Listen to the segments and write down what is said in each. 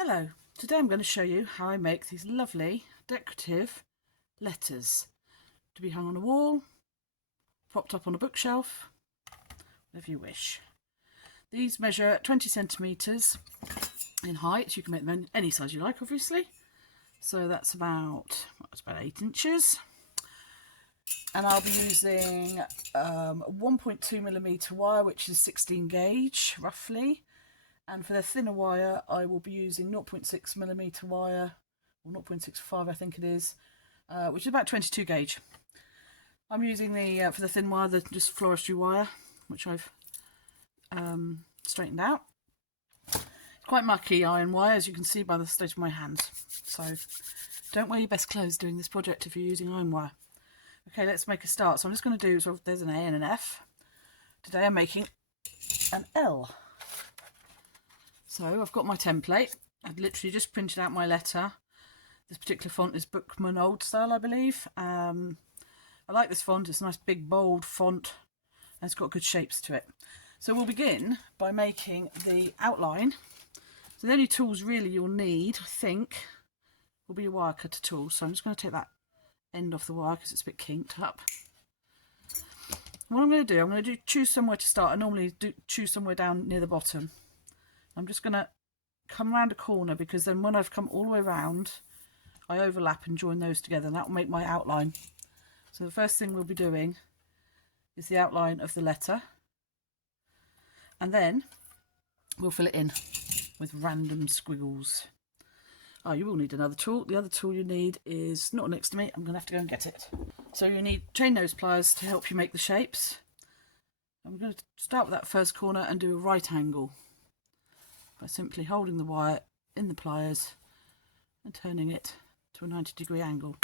Hello, today I'm going to show you how I make these lovely decorative letters to be hung on a wall, propped up on a bookshelf, whatever you wish. These measure 20 centimetres in height. You can make them any size you like, obviously. So that's about 8 inches. And I'll be using 1.2mm wire, which is 16 gauge, roughly. And for the thinner wire, I will be using 0.6mm wire, or 0.65 I think it is, which is about 22 gauge. I'm using the, for the thin wire, the just floristry wire, which I've straightened out. It's quite mucky iron wire, as you can see by the state of my hands. So don't wear your best clothes doing this project if you're using iron wire. Okay, let's make a start. So I'm just going to do, so there's an A and an F. Today I'm making an L. So I've got my template. I've literally just printed out my letter. This particular font is Bookman Old Style, I believe. I like this font. It's a nice big bold font and it's got good shapes to it. So we'll begin by making the outline. So the only tools really you'll need, I think, will be a wire cutter tool. So I'm just going to take that end off the wire because it's a bit kinked up. What I'm going to do, choose somewhere to start. I normally choose somewhere down near the bottom. I'm just going to come around a corner because then when I've come all the way around, I overlap and join those together, and that will make my outline. So the first thing we'll be doing is the outline of the letter, and then we'll fill it in with random squiggles. Oh, you will need another tool. The other tool you need is not next to me. I'm going to have to go and get it. So you need chain nose pliers to help you make the shapes. I'm going to start with that first corner and do a right angle by simply holding the wire in the pliers and turning it to a 90-degree angle.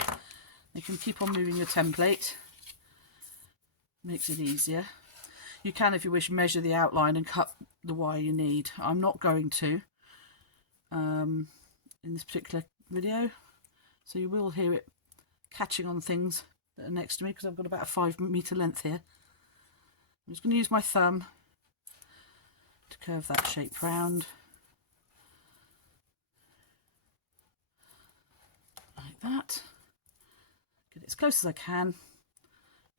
You can keep on moving your template, makes it easier. You can, if you wish, measure the outline and cut the wire you need. I'm not going to in this particular video, so you will hear it catching on things that are next to me because I've got about a 5-metre length here. I'm just going to use my thumb to curve that shape round. Like that. Get it as close as I can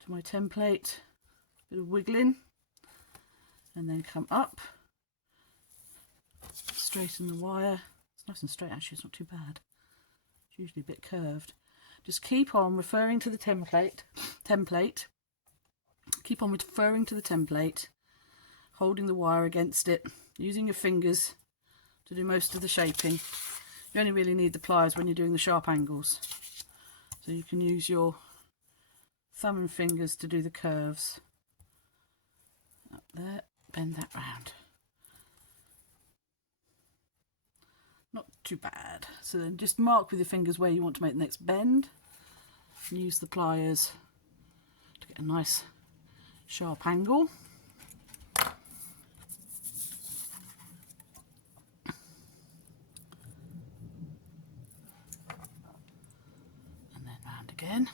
to my template. Bit of wiggling. And then come up. Straighten the wire. It's nice and straight actually, it's not too bad. It's usually a bit curved. Just keep on referring to the template. Keep on referring to the template. Holding the wire against it. Using your fingers to do most of the shaping. You only really need the pliers when you're doing the sharp angles. So you can use your thumb and fingers to do the curves. Up there, bend that round. Not too bad. So then just mark with your fingers where you want to make the next bend. And use the pliers to get a nice sharp angle. Again,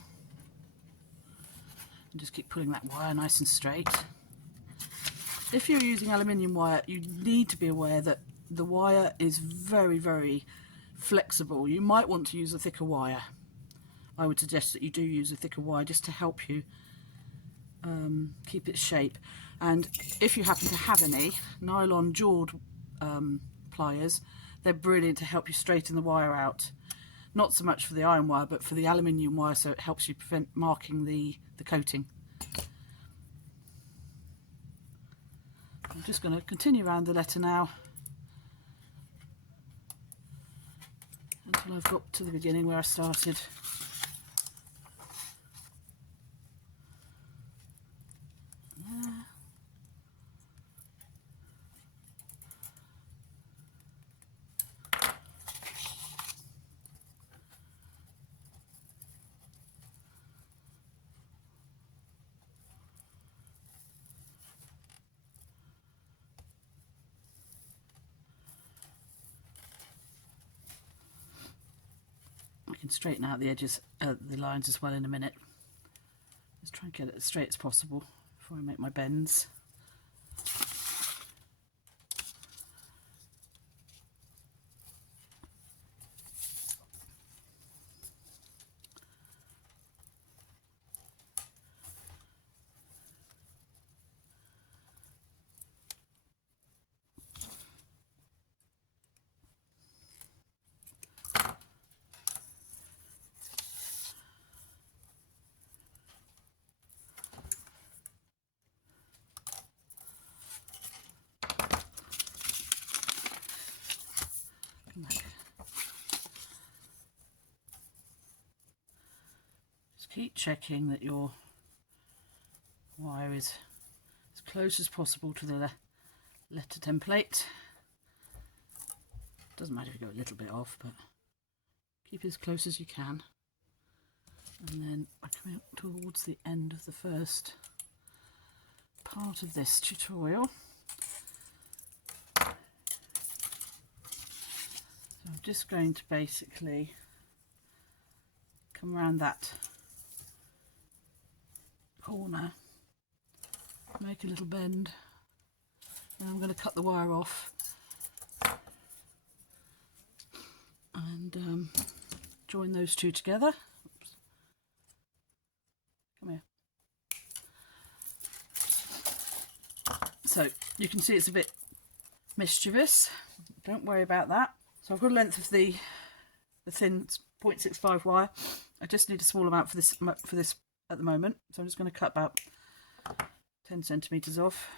and just keep pulling that wire nice and straight. If you're using aluminium wire, you need to be aware that the wire is very, very flexible. You might want to use a thicker wire. I would suggest that you do use a thicker wire just to help you keep its shape. And if you happen to have any nylon jawed pliers, they're brilliant to help you straighten the wire out. Not so much for the iron wire, but for the aluminium wire, so it helps you prevent marking the coating. I'm just going to continue around the letter now until I've got to the beginning where I started. I can straighten out the edges, the lines as well in a minute. Just try and get it as straight as possible before I make my bends. keep checking that your wire is as close as possible to the letter template. Doesn't matter if you go a little bit off, but keep it as close as you can. And then I'm coming up towards the end of the first part of this tutorial. So I'm just going to basically come around that corner, make a little bend, and I'm going to cut the wire off and join those two together. Oops. Come here. So you can see it's a bit mischievous. Don't worry about that. So I've got a length of the thin 0.65 wire. I just need a small amount for this at the moment. So I'm just going to cut about 10 centimeters off,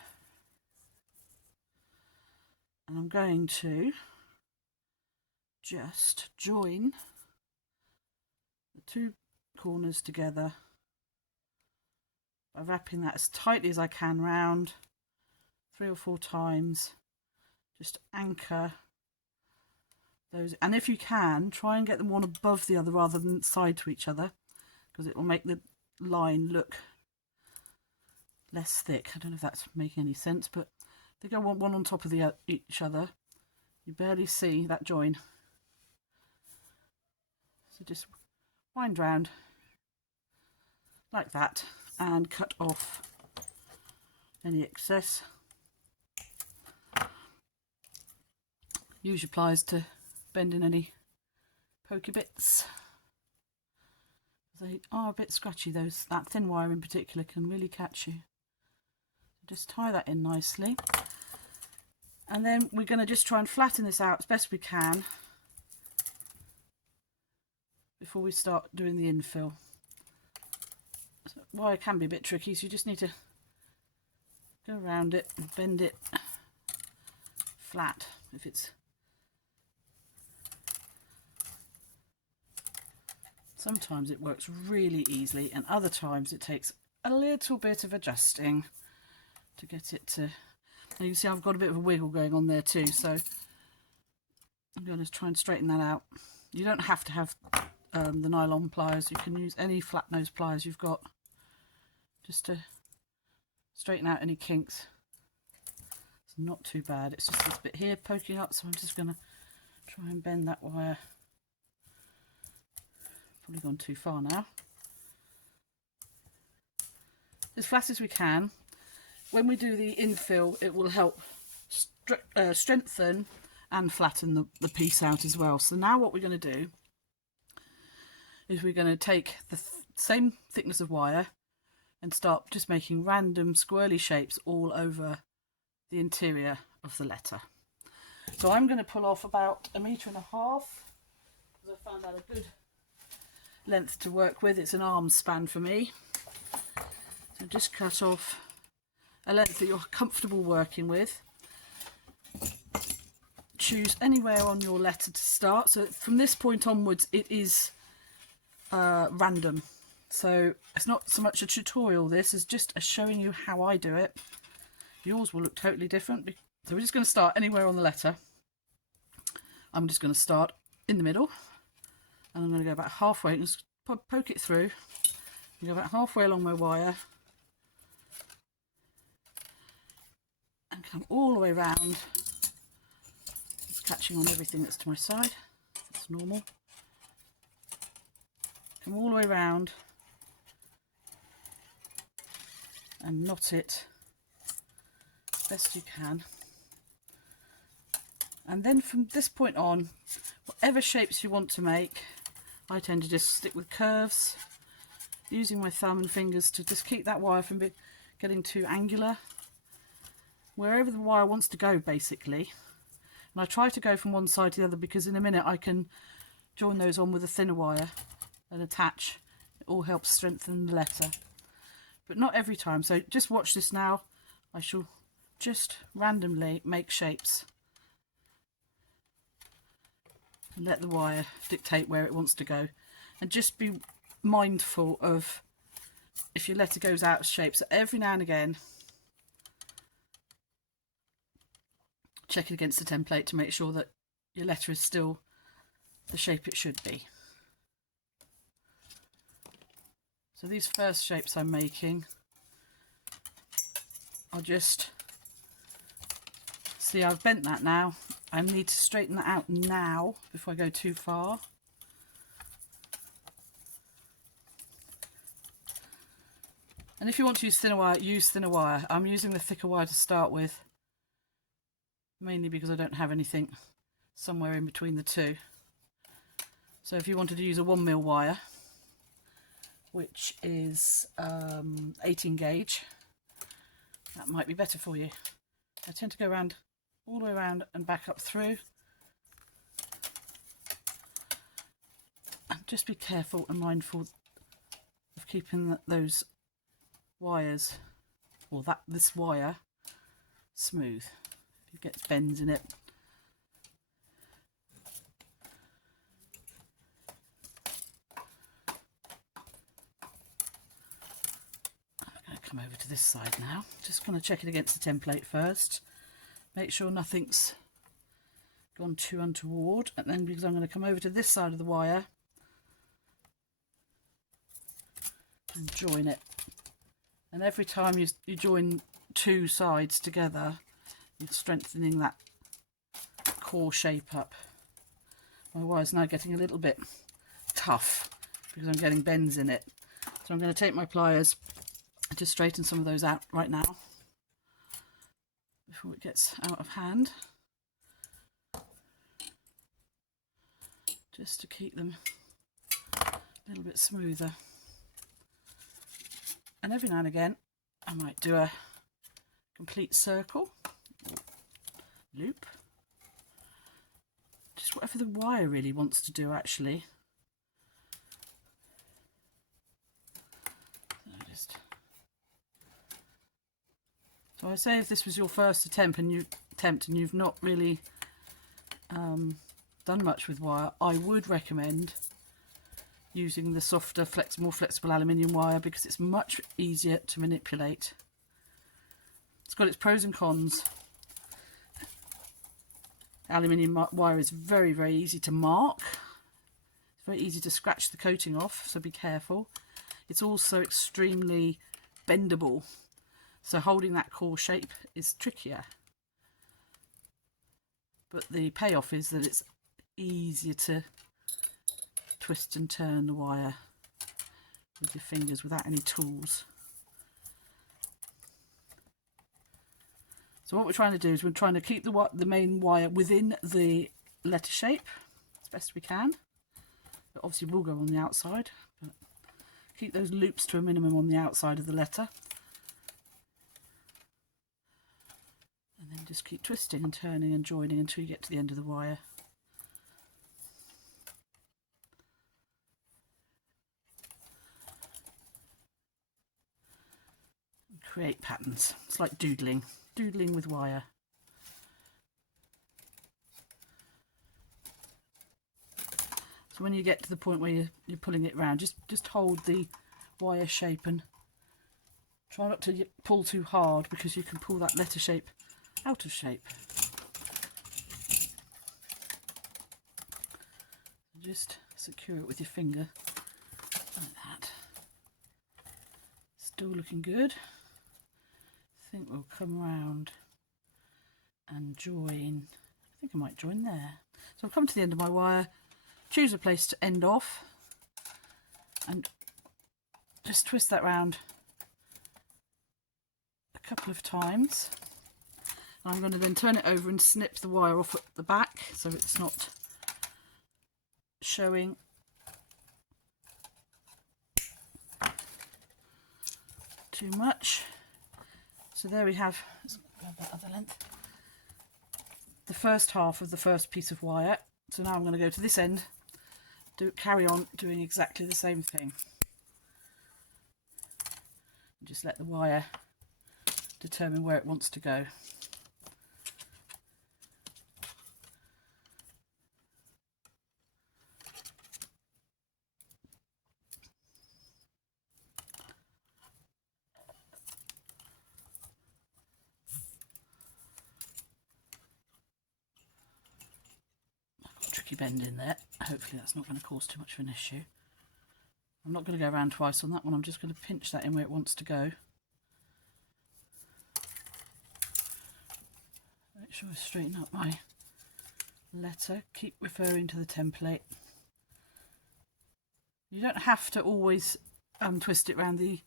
and I'm going to just join the two corners together by wrapping that as tightly as I can round 3 or 4 times. Just anchor those, and if you can, try and get them one above the other rather than side to each other, because it will make the line look less thick. I don't know if that's making any sense, but they go one on top of each other. You barely see that join. So just wind round like that and cut off any excess. Use your pliers to bend in any pokey bits. They are a bit scratchy, that thin wire in particular can really catch you. Just tie that in nicely, and then we're going to just try and flatten this out as best we can before we start doing the infill. So wire can be a bit tricky, so you just need to go around it and bend it flat. If it's sometimes it works really easily, and other times it takes a little bit of adjusting to get it to, and you can see I've got a bit of a wiggle going on there too, so I'm going to try and straighten that out. You don't have to have the nylon pliers, you can use any flat nose pliers you've got just to straighten out any kinks. It's not too bad, it's just this bit here poking up, so I'm just going to try and bend that wire. Probably gone too far now. As flat as we can. When we do the infill, it will help strengthen and flatten the piece out as well. So now what we're going to do is we're going to take the same thickness of wire and start just making random squirrely shapes all over the interior of the letter. So I'm going to pull off about 1.5 meters, because I found that a good length to work with. It's an arm span for me. So just cut off a length that you're comfortable working with. Choose anywhere on your letter to start. So from this point onwards it is random. So it's not so much a tutorial, this is just a showing you how I do it. Yours will look totally different. So we're just going to start anywhere on the letter. I'm just going to start in the middle, and I'm going to go about halfway, just poke it through, and go about halfway along my wire, and come all the way around, just catching on everything that's to my side. That's normal. Come all the way around and knot it best you can. And then from this point on, whatever shapes you want to make, I tend to just stick with curves, using my thumb and fingers to just keep that wire from getting too angular. Wherever the wire wants to go, basically. And I try to go from one side to the other, because in a minute I can join those on with a thinner wire and attach. It all helps strengthen the letter. But not every time, so just watch this now. I shall just randomly make shapes and let the wire dictate where it wants to go, and just be mindful of if your letter goes out of shape. So every now and again, check it against the template to make sure that your letter is still the shape it should be. So these first shapes I'm making, I'll just see I've bent that now. I need to straighten that out now before I go too far. And if you want to use thinner wire, use thinner wire. I'm using the thicker wire to start with, mainly because I don't have anything somewhere in between the two. So if you wanted to use a 1mm wire, which is 18 gauge, that might be better for you. I tend to go around all the way around and back up through. And just be careful and mindful of keeping those wires, or this wire, smooth. If it gets bends in it. Come over to this side now. Just going to check it against the template first. Make sure nothing's gone too untoward. And then, because I'm going to come over to this side of the wire and join it. And every time you join two sides together, you're strengthening that core shape up. My wire's now getting a little bit tough because I'm getting bends in it. So I'm going to take my pliers and just straighten some of those out right now before it gets out of hand, just to keep them a little bit smoother. And every now and again I might do a complete circle, loop, just whatever the wire really wants to do actually. So I say if this was your first attempt and you've not really done much with wire, I would recommend using the softer, more flexible aluminium wire because it's much easier to manipulate. It's got its pros and cons. Aluminium wire is very, very easy to mark. It's very easy to scratch the coating off, so be careful. It's also extremely bendable. So holding that core shape is trickier. But the payoff is that it's easier to twist and turn the wire with your fingers without any tools. So what we're trying to do is we're trying to keep the main wire within the letter shape as best we can. It obviously will go on the outside, but keep those loops to a minimum on the outside of the letter. And then just keep twisting and turning and joining until you get to the end of the wire. And create patterns. It's like doodling with wire. So when you get to the point where you're pulling it around, just hold the wire shape and try not to pull too hard because you can pull that letter shape out of shape. Just secure it with your finger like that. Still looking good. I think we'll come around and join. I think I might join there. So I've come to the end of my wire, choose a place to end off and just twist that round a couple of times. I'm going to then turn it over and snip the wire off at the back so it's not showing. Too much. So there we have, let's grab that other length, the first half of the first piece of wire. So now I'm going to go to this end, carry on doing exactly the same thing. Just let the wire determine where it wants to go. tricky bend in there. Hopefully that's not going to cause too much of an issue. I'm not going to go around twice on that one. I'm just going to pinch that in where it wants to go. Make sure I straighten up my letter. Keep referring to the template. You don't have to always twist it around the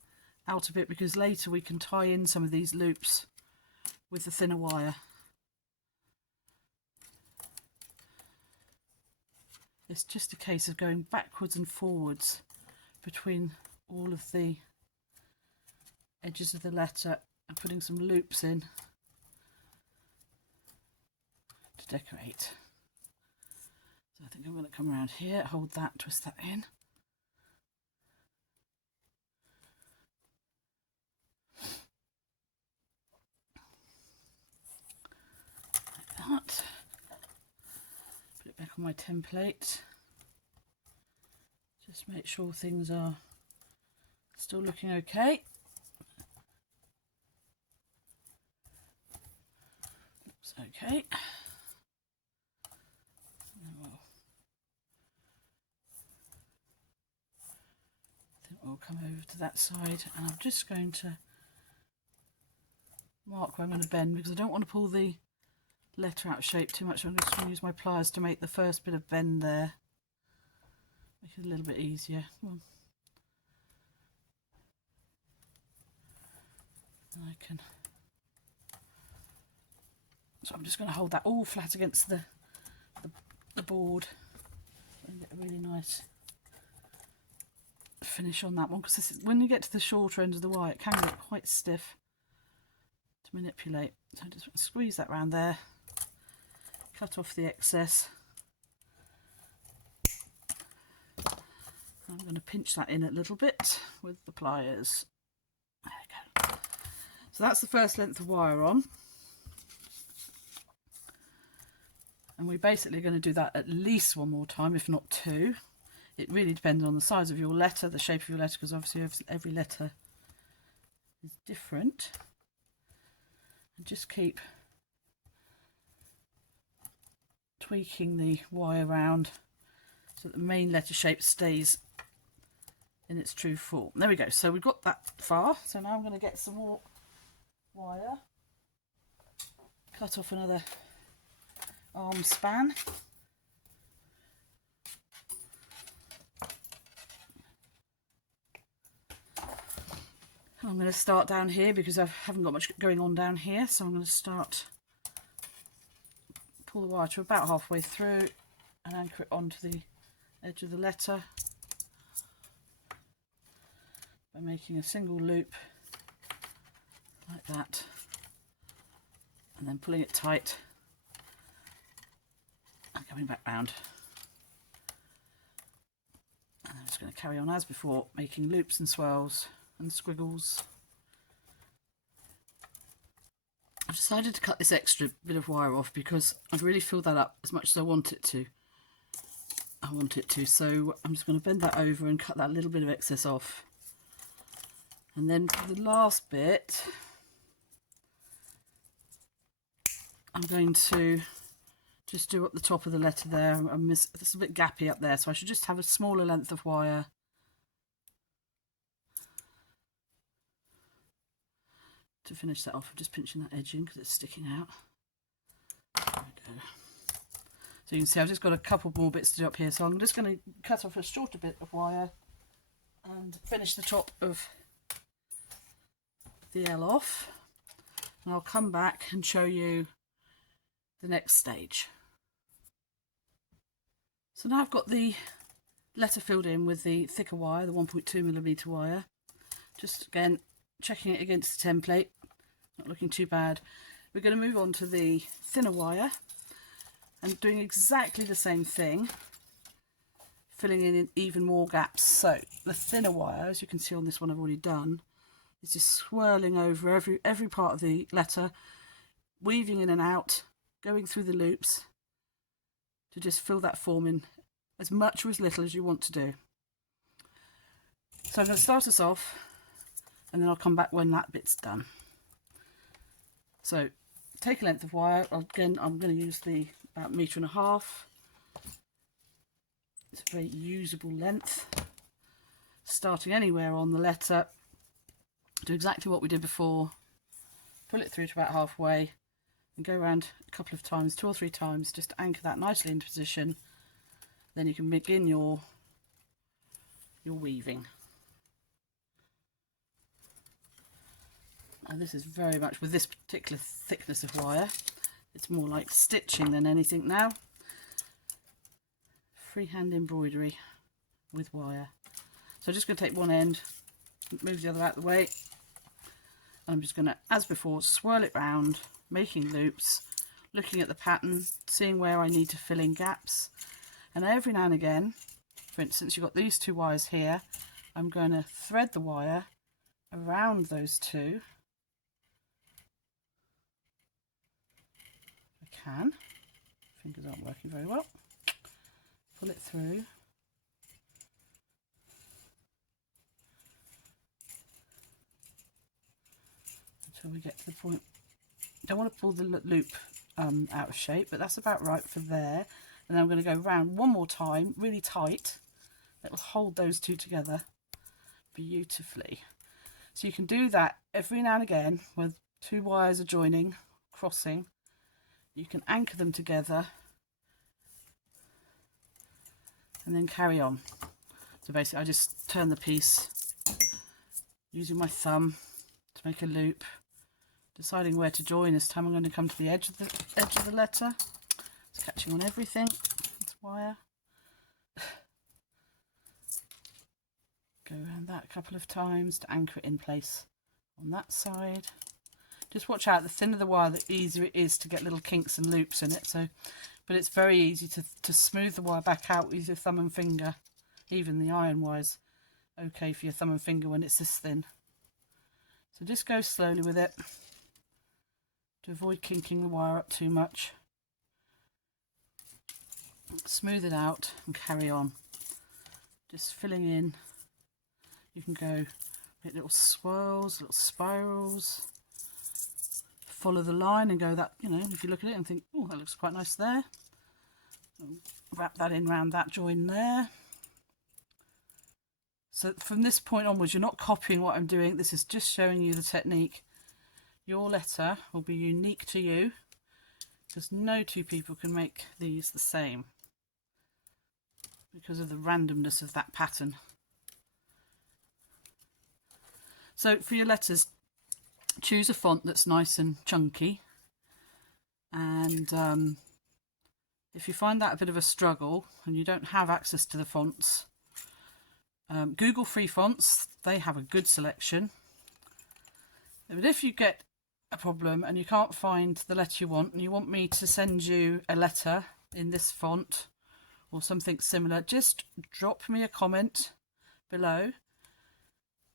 outer bit, because later we can tie in some of these loops with the thinner wire. It's just a case of going backwards and forwards between all of the edges of the letter and putting some loops in to decorate. So I think I'm going to come around here, hold that, twist that in. Like that. Put it back on my template. Just make sure things are still looking okay. Looks okay. And then we'll come over to that side, and I'm just going to mark where I'm going to bend, because I don't want to pull the letter out of shape too much. I'm just going to use my pliers to make the first bit of bend there. Make it a little bit easier. And I can. So I'm just going to hold that all flat against the board and get a really nice finish on that one, because when you get to the shorter end of the wire, it can get quite stiff to manipulate. So I just squeeze that around there, cut off the excess. I'm going to pinch that in a little bit with the pliers. There we go. So that's the first length of wire on. And we're basically going to do that at least one more time, if not two. It really depends on the size of your letter, the shape of your letter, because obviously every letter is different. And just keep tweaking the wire around so that the main letter shape stays in its true form. There we go. So we've got that far. So now I'm going to get some more wire, cut off another arm span. I'm going to start down here because I haven't got much going on down here, so I'm going to start, pull the wire to about halfway through and anchor it onto the edge of the letter by making a single loop like that, and then pulling it tight and coming back round. And I'm just going to carry on as before, making loops and swirls and squiggles. I've decided to cut this extra bit of wire off because I've really filled that up as much as I want it to. So I'm just going to bend that over and cut that little bit of excess off. And then for the last bit, I'm going to just do up the top of the letter there. It's a bit gappy up there, so I should just have a smaller length of wire to finish that off. I'm just pinching that edge in because it's sticking out. There we go. So you can see I've just got a couple more bits to do up here, so I'm just going to cut off a shorter bit of wire and finish the top of the L off, and I'll come back and show you the next stage. So now I've got the letter filled in with the thicker wire, the 1.2mm wire. Just again checking it against the template, not looking too bad. We're going to move on to the thinner wire and doing exactly the same thing, filling in even more gaps. So the thinner wire, as you can see on this one I've already done, is just swirling over every part of the letter, weaving in and out, going through the loops to just fill that form in as much or as little as you want to do. So I'm going to start us off, and then I'll come back when that bit's done. So take a length of wire. Again, I'm going to use the about 1.5 meters. It's a very usable length. Starting anywhere on the letter, do exactly what we did before, pull it through to about halfway and go around a couple of times, 2 or 3 times, just to anchor that nicely into position. Then you can begin your weaving. And this is very much, with this particular thickness of wire, it's more like stitching than anything now. Freehand embroidery with wire. So I'm just going to take one end, move the other out of the way, and I'm just going to, as before, swirl it round, making loops, looking at the pattern, seeing where I need to fill in gaps. And every now and again, for instance, you've got these 2 wires here, I'm going to thread the wire around those 2. I can. Fingers aren't working very well. Pull it through. Until we get to the point. Don't want to pull the loop out of shape, but that's about right for there. And then I'm going to go round one more time, really tight. It will hold those 2 together beautifully. So you can do that every now and again when 2 wires are joining, crossing. You can anchor them together and then carry on. So basically I just turn the piece using my thumb to make a loop, deciding where to join. This time I'm going to come to the edge of the letter. It's catching on everything. This wire. Go around that a couple of times to anchor it in place on that side. Just watch out, the thinner the wire, the easier it is to get little kinks and loops in it. So, but it's very easy to smooth the wire back out with your thumb and finger. Even the iron wire's okay for your thumb and finger when it's this thin. So just go slowly with it to avoid kinking the wire up too much. Smooth it out and carry on. Just filling in. You can go make little swirls, little spirals. Follow the line and go that, you know, if you look at it and think, oh, that looks quite nice there. Wrap that in around that join there. So from this point onwards, you're not copying what I'm doing. This is just showing you the technique. Your letter will be unique to you because no 2 people can make these the same because of the randomness of that pattern. So for your letters, choose a font that's nice and chunky, and if you find that a bit of a struggle and you don't have access to the fonts, Google free fonts, they have a good selection. But if you get a problem and you can't find the letter you want and you want me to send you a letter in this font or something similar, just drop me a comment below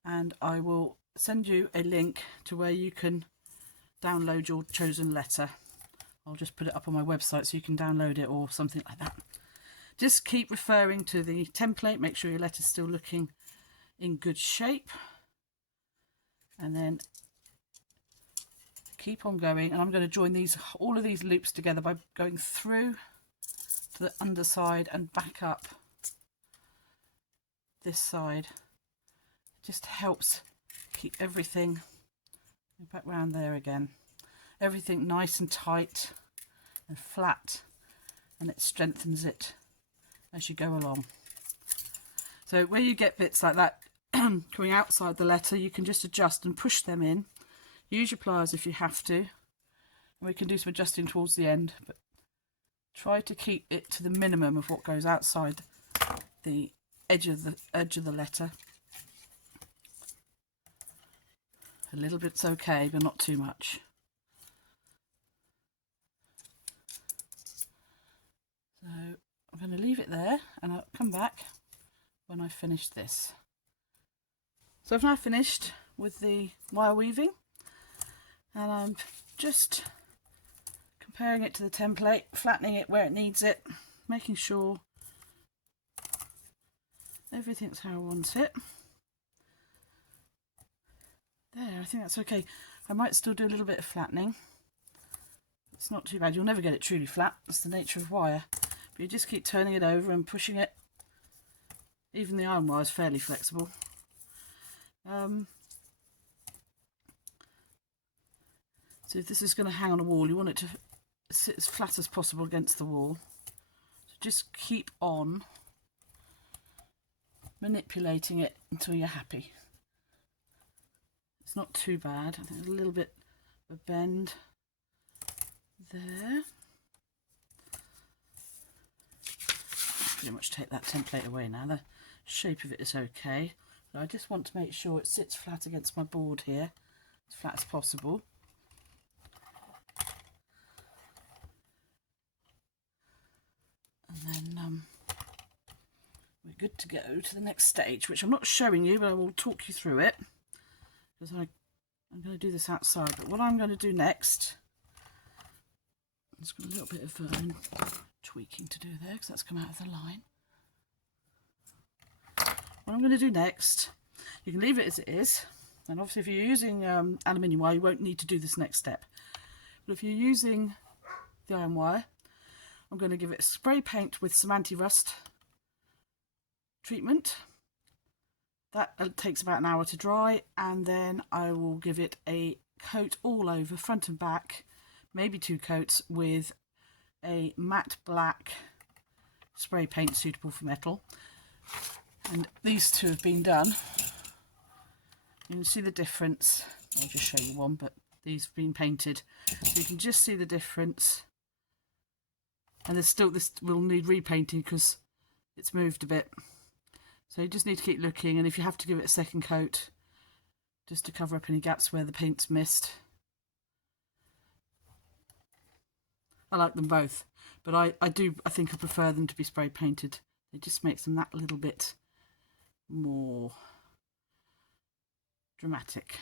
and I will send you a link to where you can download your chosen letter. I'll just put it up on my website so you can download it or something like that. Just keep referring to the template, make sure your letter's still looking in good shape, and then keep on going. And I'm going to join all of these loops together by going through to the underside and back up this side. It just helps keep everything back round there again. Everything nice and tight and flat, and it strengthens it as you go along. So where you get bits like that coming outside the letter, you can just adjust and push them in. Use your pliers if you have to, and we can do some adjusting towards the end, but try to keep it to the minimum of what goes outside the edge of the letter. A little bit's okay, but not too much. So I'm going to leave it there and I'll come back when I finish this. So I've now finished with the wire weaving, and I'm just comparing it to the template, flattening it where it needs it, making sure everything's how I want it. There, I think that's okay. I might still do a little bit of flattening. It's not too bad. You'll never get it truly flat. That's the nature of wire. But you just keep turning it over and pushing it Even the iron wire is fairly flexible. So if this is going to hang on a wall, you want it to sit as flat as possible against the wall. So just keep on manipulating it until you're happy. It's not too bad. I think there's a little bit of a bend there. Pretty much take that template away now. The shape of it is okay. So I just want to make sure it sits flat against my board here, as flat as possible. And then we're good to go to the next stage, which I'm not showing you, but I will talk you through it, because I'm going to do this outside. But what I'm going to do next, it's got a little bit of tweaking to do there, because that's come out of the line. What I'm going to do next, you can leave it as it is, and obviously if you're using aluminium wire, you won't need to do this next step. But if you're using the iron wire, I'm going to give it a spray paint with some anti-rust treatment. That takes about an hour to dry, and then I will give it a coat all over, front and back, maybe 2 coats, with a matte black spray paint suitable for metal. And these 2 have been done. You can see the difference. I'll just show you one, but these have been painted, so you can just see the difference. And there's still, this will need repainting because it's moved a bit. So you just need to keep looking, and if you have to give it a second coat, just to cover up any gaps where the paint's missed. I like them both, but I think I prefer them to be spray painted. It just makes them that little bit more dramatic.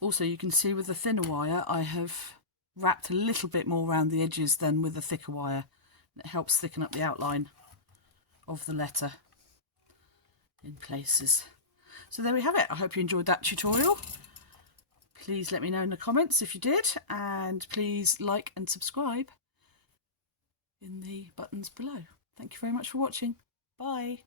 Also, you can see with the thinner wire, I have wrapped a little bit more around the edges than with the thicker wire. It helps thicken up the outline of the letter in places. So there we have it. I hope you enjoyed that tutorial. Please let me know in the comments if you did, and please like and subscribe in the buttons below. Thank you very much for watching. Bye.